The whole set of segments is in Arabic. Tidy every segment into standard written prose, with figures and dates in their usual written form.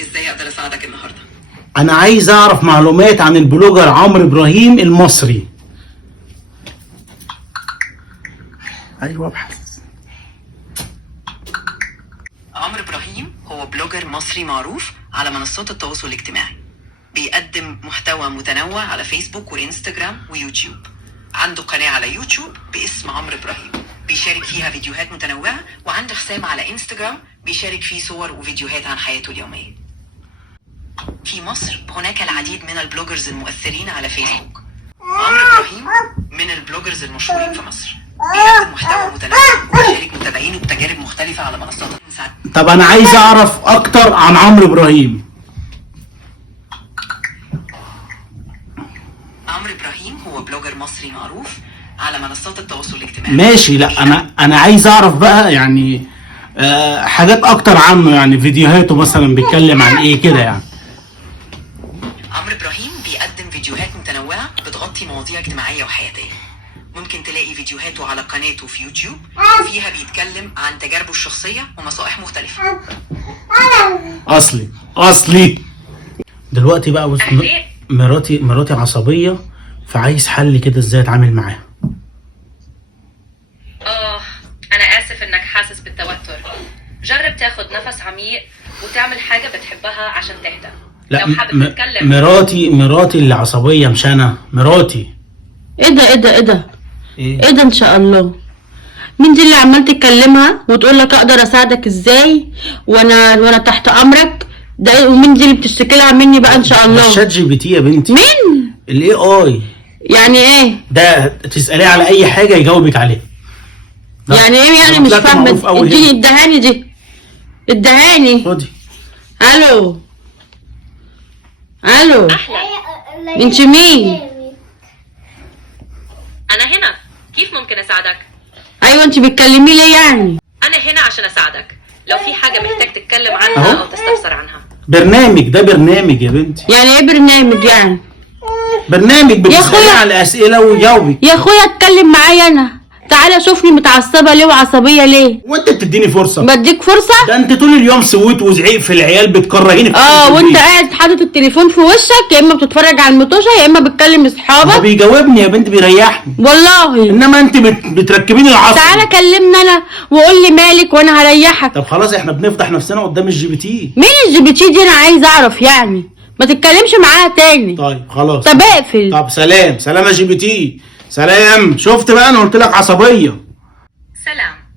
ازاي اقدر اساعدك النهارده؟ انا عايز اعرف معلومات عن البلوجر عمرو ابراهيم المصري. ايوه ابحث. عمرو ابراهيم هو بلوجر مصري معروف على منصات التواصل الاجتماعي. بيقدم محتوى متنوع على فيسبوك وانستجرام ويوتيوب. عنده قناة على يوتيوب باسم عمرو ابراهيم بيشارك فيها فيديوهات متنوعة، وعنده حساب على انستجرام بيشارك فيه صور وفيديوهات عن حياته اليومية. في مصر هناك العديد من البلوجرز المؤثرين على فيسبوك. عمرو ابراهيم من البلوجرز المشهورين في مصر. بيقدم محتوى متنوع وبيشارك متابعينه بتجارب مختلفة على منصات المساعدة. طب انا عايز اعرف اكتر عن عمرو ابراهيم. عمرو ابراهيم هو بلوجر مصري معروف على منصات التواصل الاجتماعي. ماشي، لا انا عايز اعرف بقى يعني حاجات اكتر عنه، يعني فيديوهاته مثلا بيتكلم عن ايه كده يعني. عمرو ابراهيم بيقدم فيديوهات متنوعة بتغطي مواضيع اجتماعية وحياتية. ممكن تلاقي فيديوهاته على قناته في يوتيوب وفيها بيتكلم عن تجاربه الشخصية ونصائح مختلفة. اصلي دلوقتي بقى بص، مراتي عصبية، فعايز حل كده ازاي اتعامل معاها. انا اسف انك حاسس بالتوتر. جرب تاخد نفس عميق وتعمل حاجة بتحبها عشان تهدى. لا، لو حابب تتكلم. مراتي اللي عصبية مش انا، مراتي. ايه ده ايه ده ان شاء الله؟ مين دي اللي عمال تكلمها وتقول لك اقدر اساعدك ازاي وانا تحت امرك؟ ده إيه؟ ومين دي اللي بتشتكي لها مني بقى ان شاء الله؟ شات جي بي تي يا بنتي. مين؟ الاي اي. يعني ايه ده تسأليه على اي حاجة يجاوبك عليه. يعني ايه يعني؟ مش فاهمه. اديني الدهاني دي، الدهاني. خدي. الو انت مين؟ انا هنا، كيف ممكن اساعدك؟ ايوه انت بتكلمي ليه يعني؟ انا هنا عشان اساعدك. لو في حاجة محتاج تتكلم عنها أهو. او تستفسر عنها. ده برنامج يا بنتي. يعني ايه برنامج يعني؟ برنامج بتسأليه أخويا. على اسئلة ويجاوبك. يا اخويا اتكلم معايا انا. تعالى شوفني متعصبه ليه وعصبيه ليه. وانت بتديني فرصة؟ بديك فرصه؟ ده انت طول اليوم سويت وزعيق في العيال، بتكرهيني في وانت البيت. قاعد حاطط التليفون في وشك، يا اما بتتفرج على المطوشه يا اما بتكلم هو اصحابك. بيجاوبني يا بنت، بيريحني. والله انما انت بتركبيني العصب. تعالى كلمني انا وقول لي مالك وانا هريحك. طب خلاص، احنا بنفضح نفسنا قدام الجي بي تي. مين الجي بي تي دي؟ انا عايز اعرف يعني. ما تتكلمش معاها تاني. طيب خلاص. طب اقفل. طب سلام يا جي بي تي. سلام. شفت بقى، انا قلت لك عصبية.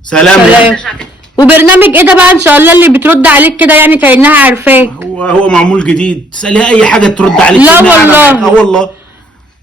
سلام. وبرنامج ايه ده بقى ان شاء الله اللي بترد عليك كده يعني كأنها عارفاك؟ هو معمول جديد، تسأليها اي حاجة ترد عليك. لا والله. والله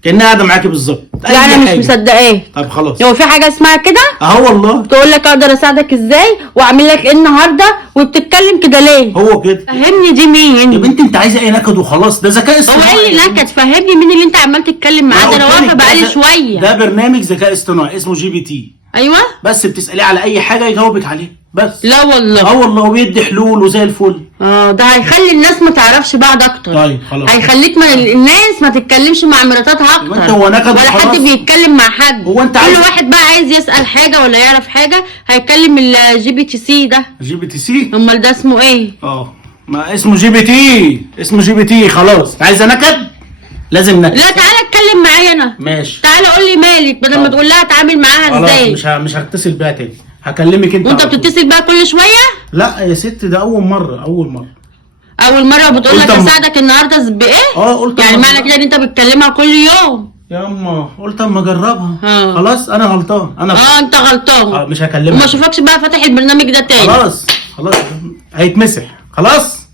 كأنها قاعدة معاكي بالظبط. لا انا مش مصدقاه. طب خلاص. هو في حاجه اسمها كده؟ والله. تقول لك اقدر اساعدك ازاي واعمل لك ايه النهارده وبتتكلم كده ليه؟ هو كده. فهمني دي مين؟ يا بنتي انت عايزه ايه نكد وخلاص؟ ده ذكاء هو اصطناعي. ايه اللي نكد؟ فهمني مين اللي انت عمال تتكلم معاه ده؟ انا واقفه بقالي شويه. ده برنامج ذكاء اصطناعي اسمه جي بي تي. ايوه بس بتسأليه على اي حاجة يجاوبك عليه بس. لا والله. والله، وبيدي حلول وزي الفل. ده هيخلي الناس ما تعرفش بعض اكتر. طيب خلاص. هيخليك الناس ما تتكلمش مع مراتاتها اكتر. انت هو نكد ولا حد بيتكلم مع حد. هو انت كل واحد بقى عايز يسأل حاجة ولا يعرف حاجة هيكلم الجي بي تي سي ده. جي بي تي سي؟ امال ده اسمه ايه؟ ما اسمه جي بي تي. خلاص، عايزه نكد لازم نكد. لا تعالى اتكلم معايا انا. ماشي. تعالى قول لي مالك بدل ما تقول لها اتعامل معاها ازاي. خلاص، مش هتصل بيها تاني، هكلمك انت. وانت بتتصل بقى كل شويه؟ لا يا ست، ده اول مره. اول مره بتقول لك اساعدك النهارده بايه؟ قلت يعني معنى كده ان انت بتكلمها كل يوم؟ يا اما قلت اما اجربها. خلاص انا غلطان. انت غلطان. مش هكلمك. وما اشوفكش بقى فاتح البرنامج ده تاني. خلاص هيتمسح. خلاص.